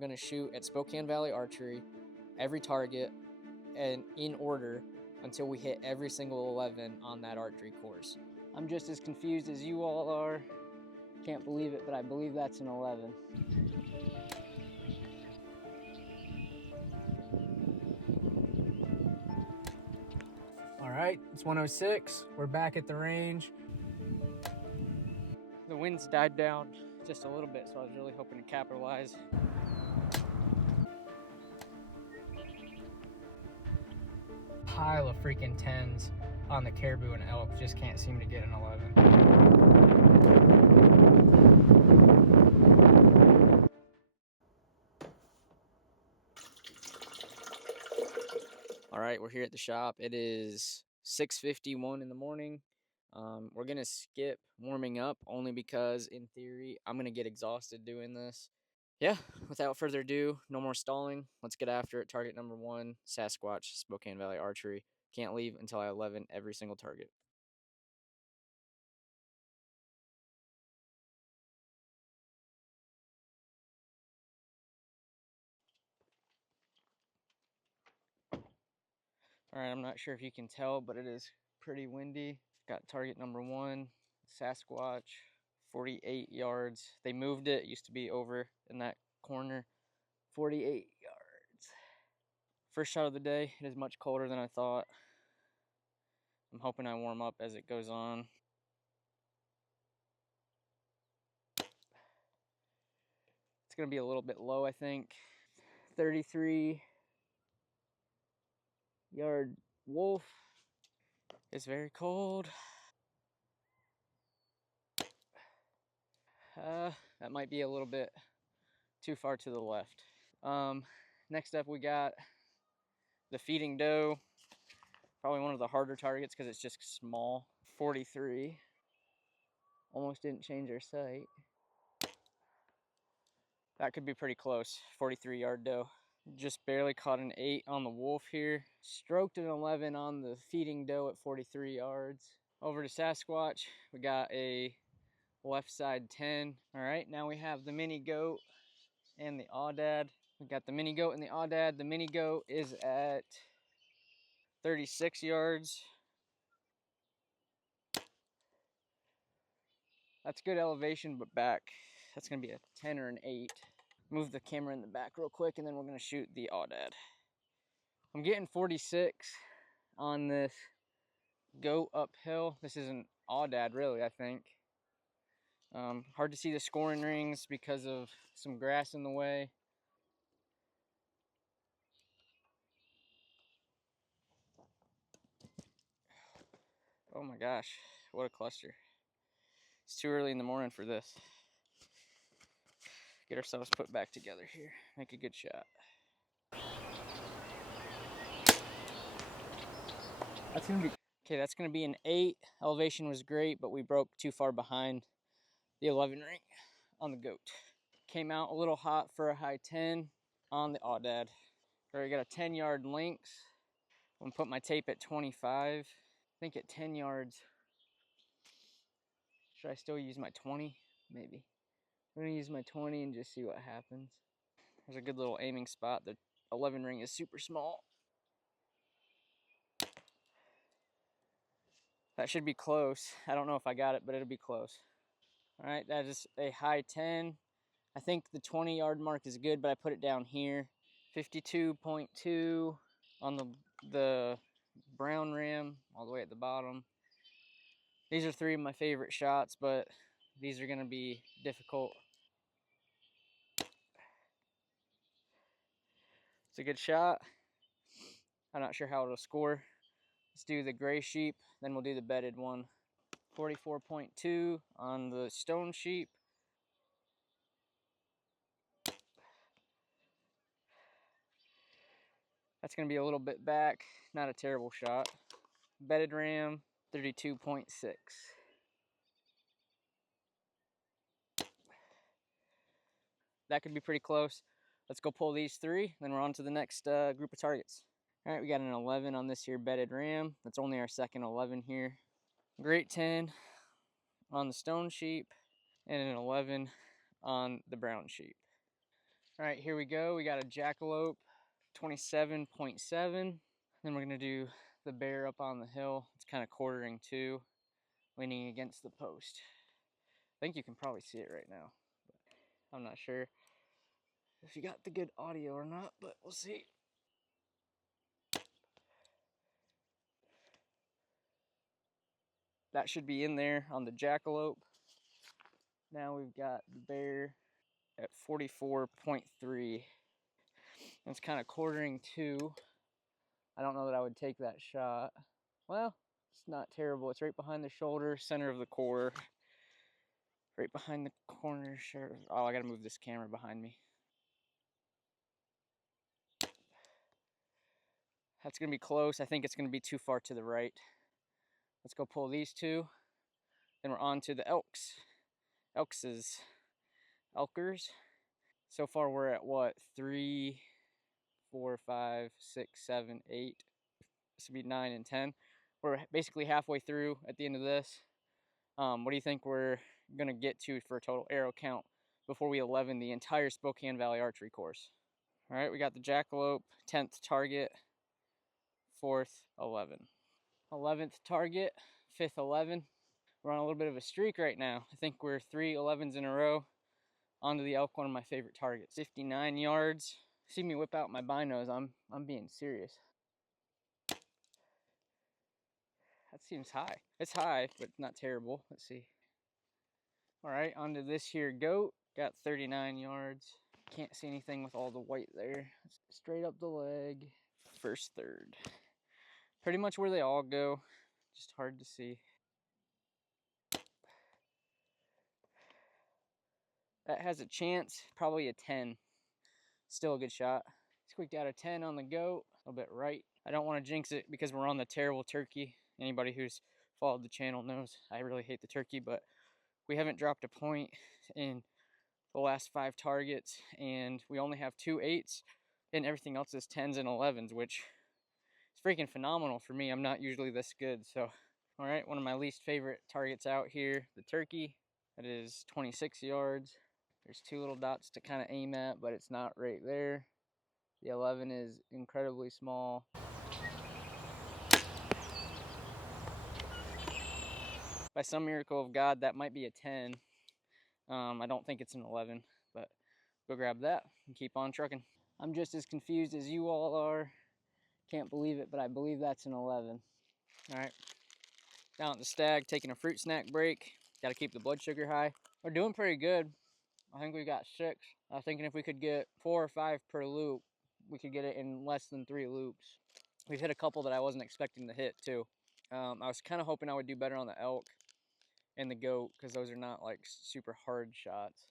I'm going to shoot at Spokane Valley Archery every target and in order until we hit every single 11 on that archery course. I'm just as confused as you all are. Can't believe it, but I believe that's an 11. All right, it's 106. We're back at the range. The winds died down just a little bit, so I was really hoping to capitalize. Pile of freaking 10s on the caribou and elk, just can't seem to get an 11. All right, we're here at the shop. It is 6:51 in the morning. We're gonna skip warming up only because in theory I'm gonna get exhausted doing this. Yeah, without further ado, no more stalling. Let's get after it. Target number 1, Sasquatch, Spokane Valley Archery. Can't leave until I 11 every single target. All right, I'm not sure if you can tell, but it is pretty windy. Got target number 1, Sasquatch, 48 yards. They moved it. It used to be over in that corner. 48 yards. First shot of the day. It is much colder than I thought. I'm hoping I warm up as it goes on. It's going to be a little bit low, I think. 33 yard wolf. It's very cold. That might be a little bit too far to the left. Next up we got the feeding doe. Probably one of the harder targets because it's just small. 43. Almost didn't change our sight. That could be pretty close. 43 yard doe. Just barely caught an 8 on the wolf here. Stroked an 11 on the feeding doe at 43 yards. Over to Sasquatch, we got a left side 10. All right, now we have the mini goat and the aoudad. We got the mini goat and the aoudad. The mini goat is at 36 yards. That's good elevation, but back. That's gonna be a 10 or an 8. Move the camera in the back real quick, and then we're gonna shoot the aoudad. I'm getting 46 on this goat uphill. This is an aoudad, really, I think. Hard to see the scoring rings because of some grass in the way. Oh my gosh, what a cluster. It's too early in the morning for this. Get ourselves put back together here. Make a good shot. That's gonna be an 8. Elevation was great, but we broke too far behind the 11 ring on the goat. Came out a little hot for a high 10 on the aoudad. Already got a 10 yard lynx. I'm gonna put my tape at 25. I think at 10 yards, should I still use my 20? Maybe. I'm gonna use my 20 and just see what happens. There's a good little aiming spot. The 11 ring is super small. That should be close. I don't know if I got it, but it'll be close. All right, that is a high 10. I think the 20 yard mark is good, but I put it down here. 52.2 on the brown rim, all the way at the bottom. These are 3 of my favorite shots, but these are gonna be difficult. It's a good shot. I'm not sure how it'll score. Let's do the gray sheep, then we'll do the bedded one. 44.2 on the stone sheep. That's gonna be a little bit back, not a terrible shot. Bedded ram, 32.6. That could be pretty close. Let's go pull these 3, then we're on to the next group of targets. All right, we got an 11 on this here bedded ram. That's only our second 11 here. Great 10 on the stone sheep and an 11 on the brown sheep. All right, here we go. We got a jackalope, 27.7. Then we're gonna do the bear up on the hill. It's kind of quartering too, leaning against the post. I think you can probably see it right now, but I'm not sure if you got the good audio or not, but we'll see. That should be in there on the jackalope. Now we've got the bear at 44.3. It's kind of quartering too. I don't know that I would take that shot. Well, it's not terrible. It's right behind the shoulder, center of the core. Right behind the corner. Sure. Oh, I gotta move this camera behind me. That's gonna be close. I think it's gonna be too far to the right. Let's go pull these two. Then we're on to the elks. Elkses. Elkers. So far we're at what? 3, 4, 5, 6, 7, 8. This would be 9 and 10. We're basically halfway through at the end of this. What do you think we're gonna get to for a total arrow count before we 11 the entire Spokane Valley Archery course? All right, we got the jackalope, 10th target, 4th, 11. 11th target, 5th, 11. We're on a little bit of a streak right now. I think we're 3 11s in a row. Onto the elk, one of my favorite targets. 59 yards. See me whip out my binos, I'm being serious. That seems high. It's high, but not terrible. Let's see. All right, onto this here goat. Got 39 yards. Can't see anything with all the white there. Straight up the leg. First third. Pretty much where they all go. Just hard to see. That has a chance, probably a 10. Still a good shot. Squeaked out a 10 on the goat, a little bit right. I don't want to jinx it because we're on the terrible turkey. Anybody who's followed the channel knows I really hate the turkey, but we haven't dropped a point in the last 5 targets, and we only have 2 8s, and everything else is 10s and 11s, which is freaking phenomenal for me. I'm not usually this good, so. All right, one of my least favorite targets out here, the turkey. That is 26 yards. There's 2 little dots to kind of aim at, but it's not right there. The 11 is incredibly small. By some miracle of God, that might be a 10. I don't think it's an 11, but go grab that and keep on trucking. I'm just as confused as you all are. Can't believe it, but I believe that's an 11. All right, down at the stag, taking a fruit snack break. Got to keep the blood sugar high. We're doing pretty good. I think we got 6. I was thinking if we could get 4 or 5 per loop, we could get it in less than 3 loops. We've hit a couple that I wasn't expecting to hit too. I was kind of hoping I would do better on the elk and the goat because those are not like super hard shots.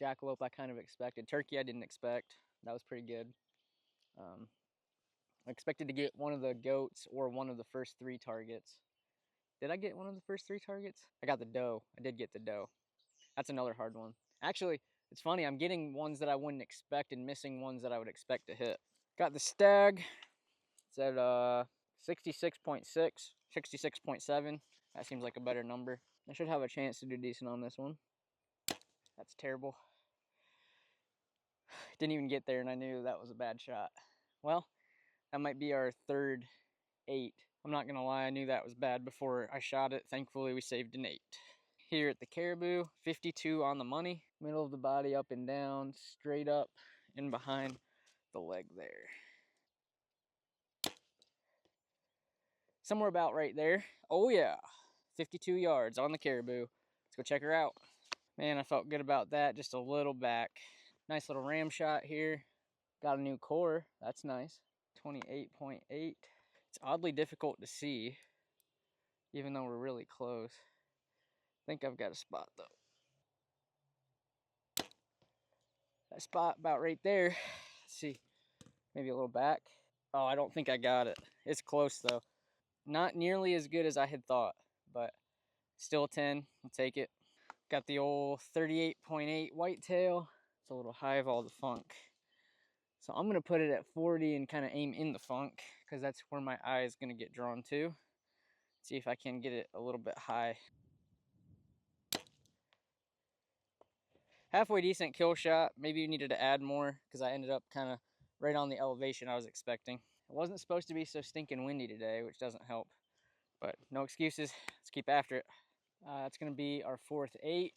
Jackalope I kind of expected. Turkey I didn't expect. That was pretty good. I expected to get one of the goats or one of the first 3 targets. Did I get one of the first 3 targets? I got the doe. I did get the doe. That's another hard one. Actually, it's funny. I'm getting ones that I wouldn't expect and missing ones that I would expect to hit. Got the stag. It's at 66.6, 66.7. That seems like a better number. I should have a chance to do decent on this one. That's terrible. Didn't even get there and I knew that was a bad shot. Well, that might be our 3rd 8. I'm not gonna lie, I knew that was bad before I shot it. Thankfully, we saved an 8. Here at the caribou, 52 on the money. Middle of the body up and down, straight up and behind the leg there. Somewhere about right there. Oh yeah, 52 yards on the caribou. Let's go check her out. Man, I felt good about that, just a little back. Nice little ram shot here. Got a new core, that's nice. 28.8. It's oddly difficult to see, even though we're really close. I think I've got a spot though. That spot about right there. Let's see, maybe a little back. Oh, I don't think I got it. It's close though. Not nearly as good as I had thought, but still a 10, I'll take it. Got the old 38.8 whitetail. It's a little high of all the funk. So I'm gonna put it at 40 and kind of aim in the funk because that's where my eye is gonna get drawn to. See if I can get it a little bit high. Halfway decent kill shot. Maybe you needed to add more because I ended up kind of right on the elevation I was expecting. It wasn't supposed to be so stinking windy today, which doesn't help. But no excuses. Let's keep after it. That's going to be our fourth 8.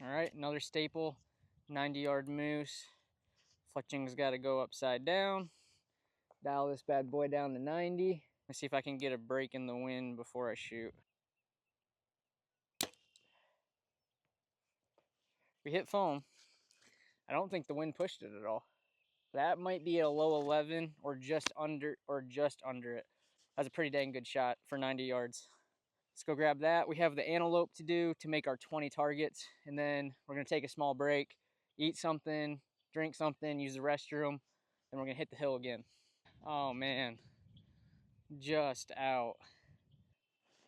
All right, another staple, 90-yard moose. Fletching's got to go upside down. Dial this bad boy down to 90. Let's see if I can get a break in the wind before I shoot. We hit foam. I don't think the wind pushed it at all. That might be a low 11 or just under it. That's a pretty dang good shot for 90 yards. Let's go grab that. We have the antelope to do to make our 20 targets, and then we're gonna take a small break, eat something, drink something, use the restroom, then we're gonna hit the hill again. Oh man, just out.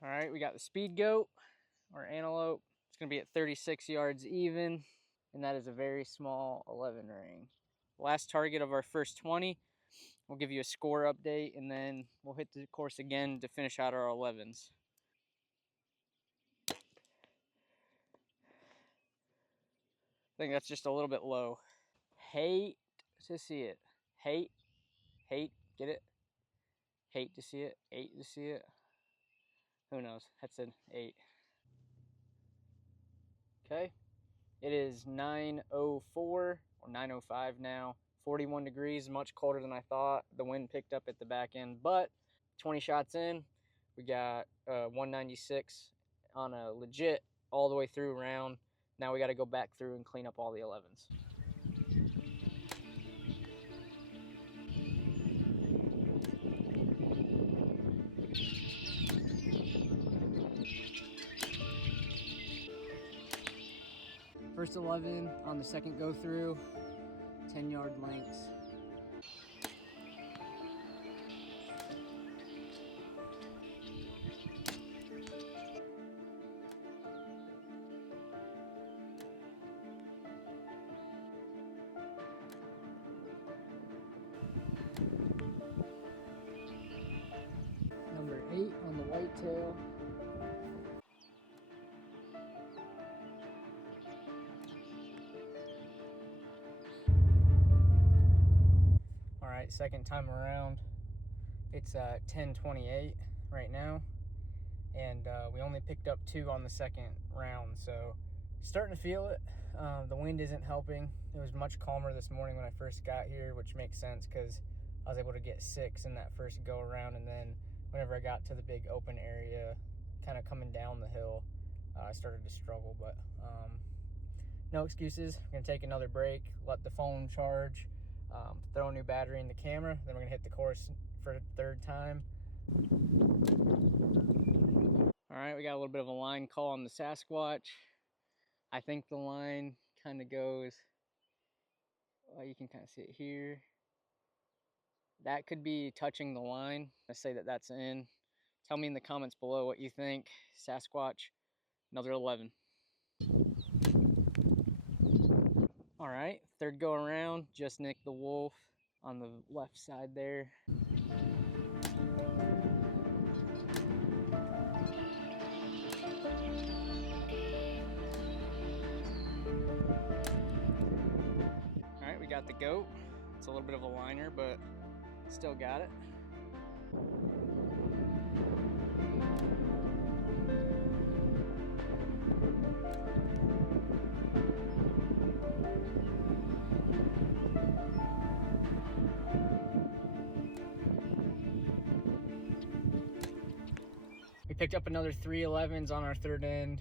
All right, we got the speed goat or antelope. It's gonna be at 36 yards even, and that is a very small 11 ring. Last target of our first 20. We'll give you a score update, and then we'll hit the course again to finish out our 11s. I think that's just a little bit low. Hate to see it. Hate, get it? Hate to see it, 8 to see it. Who knows? That's an 8. Okay. It is 9:04 or 9:05 now. 41 degrees, much colder than I thought. The wind picked up at the back end, but 20 shots in, we got 196 on a legit all the way through round. Now we got to go back through and clean up all the 11s. First 11 on the second go through, 10-yard lengths. Number 8 on the whitetail. All right, second time around. It's 10:28 right now, and we only picked up 2 on the second round, so starting to feel it. The wind isn't helping. It was much calmer this morning when I first got here, which makes sense because I was able to get 6 in that first go around, and then whenever I got to the big open area, kind of coming down the hill, I started to struggle, but no excuses. We're gonna take another break, let the phone charge, throw a new battery in the camera, then we're gonna hit the course for a third time. All right, we got a little bit of a line call on the Sasquatch. I think the line kind of goes, well, you can kind of see it here. That could be touching the line. I say that that's in. Tell me in the comments below what you think. Sasquatch, another 11. All right, third go around, just nicked the wolf on the left side there. All right, we got the goat. It's a little bit of a liner, but still got it. We picked up another 3 11s on our third end.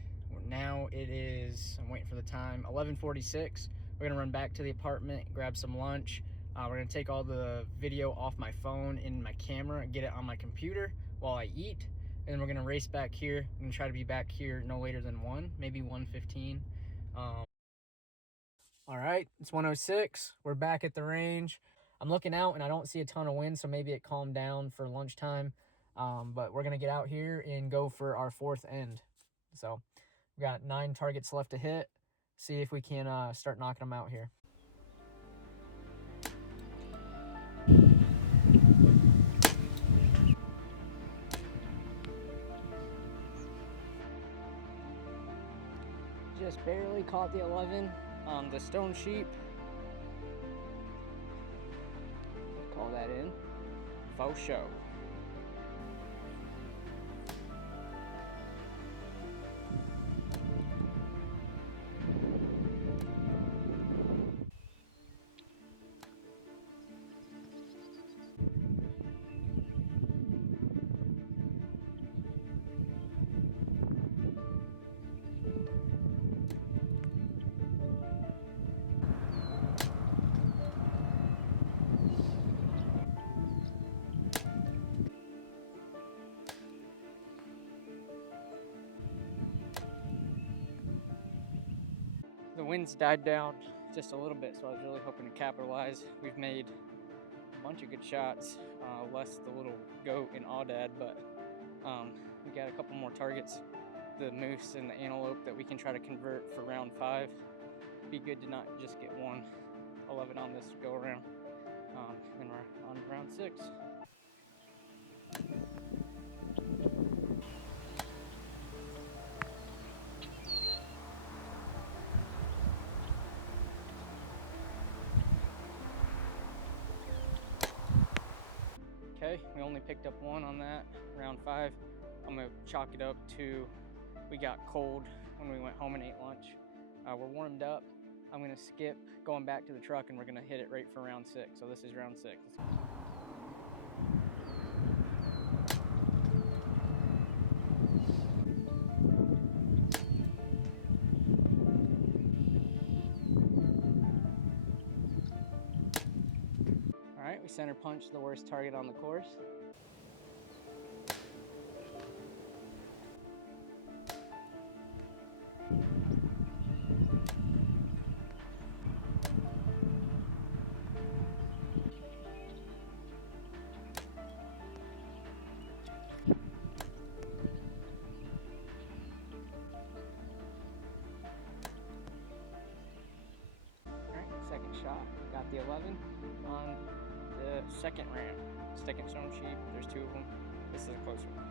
Now it is, I'm waiting for the time, 11:46. We're gonna run back to the apartment, grab some lunch. We're gonna take all the video off my phone in my camera and get it on my computer while I eat. And then we're gonna race back here. I'm gonna try to be back here no later than 1, maybe 1:15. All right, it's 1:06. We're back at the range. I'm looking out and I don't see a ton of wind, so maybe it calmed down for lunchtime. But we're gonna get out here and go for our 4th end. So we got 9 targets left to hit. See if we can start knocking them out here. Just barely caught the 11. on the stone sheep. Call that in. Faux show. The wind's died down just a little bit, so I was really hoping to capitalize. We've made a bunch of good shots, less the little goat and aoudad, but we got a couple more targets, the moose and the antelope, that we can try to convert for round 5. Be good to not just get 111 on this go around. And we're on round 6. Okay, we only picked up 1 on that, round 5. I'm gonna chalk it up to we got cold when we went home and ate lunch. We're warmed up. I'm gonna skip going back to the truck and we're gonna hit it right for round 6. So this is round 6. All right, we center punched the worst target on the course. Shot, got the 11 on the second ram, second stone sheep. There's 2 of them. This is a close one.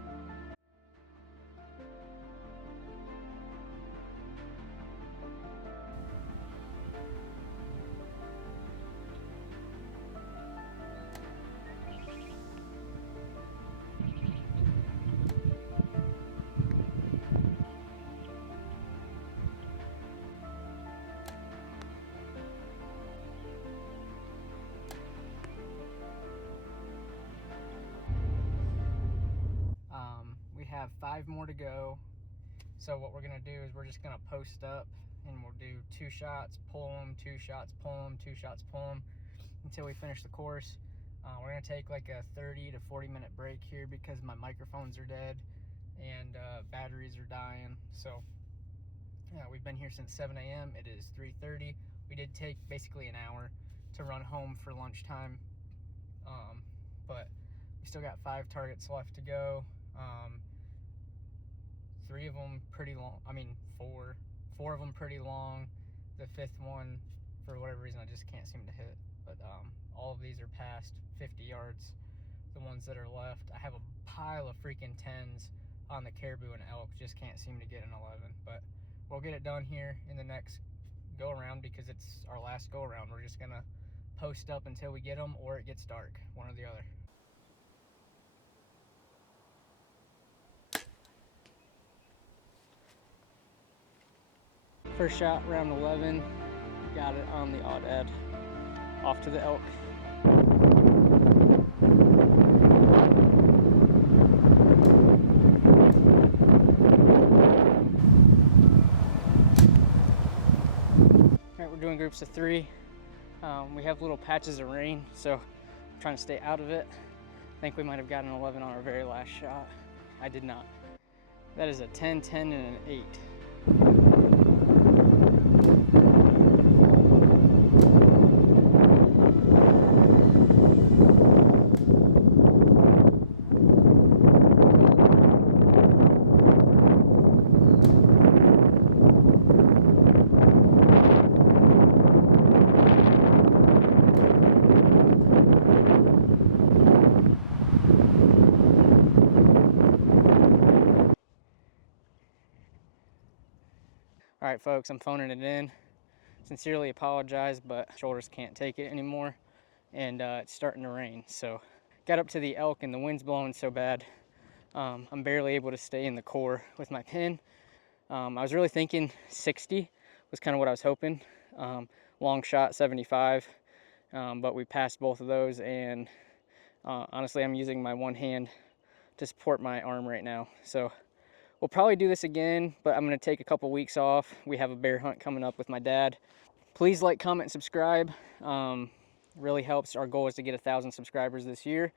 We have 5 more to go. So what we're gonna do is we're just gonna post up and we'll do 2 shots, pull them, 2 shots, pull them, 2 shots, pull them until we finish the course. We're gonna take like a 30 to 40 minute break here because my microphones are dead and batteries are dying. So yeah, we've been here since 7 a.m. It is 3:30. We did take basically an hour to run home for lunchtime, but we still got 5 targets left to go. 3 of them pretty long. I mean, 4 of them pretty long. The 5th one, for whatever reason, I just can't seem to hit. But all of these are past 50 yards. The ones that are left, I have a pile of freaking 10s on the caribou and elk. Just can't seem to get an 11. But we'll get it done here in the next go around because it's our last go around. We're just gonna post up until we get them or it gets dark, one or the other. First shot, round 11, got it on the aoudad, off to the elk. Alright, we're doing groups of 3. We have little patches of rain, so I'm trying to stay out of it. I think we might have gotten an 11 on our very last shot. I did not. That is a 10, 10, and an 8. All right, folks, I'm phoning it in. sincerely apologize, but shoulders can't take it anymore, and it's starting to rain. So got up to the elk and the wind's blowing so bad, I'm barely able to stay in the core with my pin. I was really thinking 60 was kind of what I was hoping. Long shot 75, but we passed both of those, and honestly, I'm using my one hand to support my arm right now. So we'll probably do this again, but I'm going to take a couple weeks off. We have a bear hunt coming up with my dad. Please like, comment, and subscribe. Really helps. Our goal is to get 1,000 subscribers this year.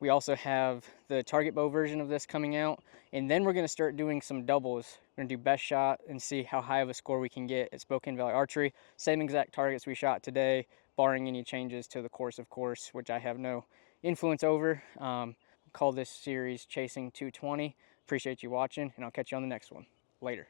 We also have the target bow version of this coming out, and then we're going to start doing some doubles. We're going to do best shot and see how high of a score we can get at Spokane Valley Archery. Same exact targets we shot today, barring any changes to the course, of course, which I have no influence over. Call this series Chasing 220. Appreciate you watching, and I'll catch you on the next one. Later.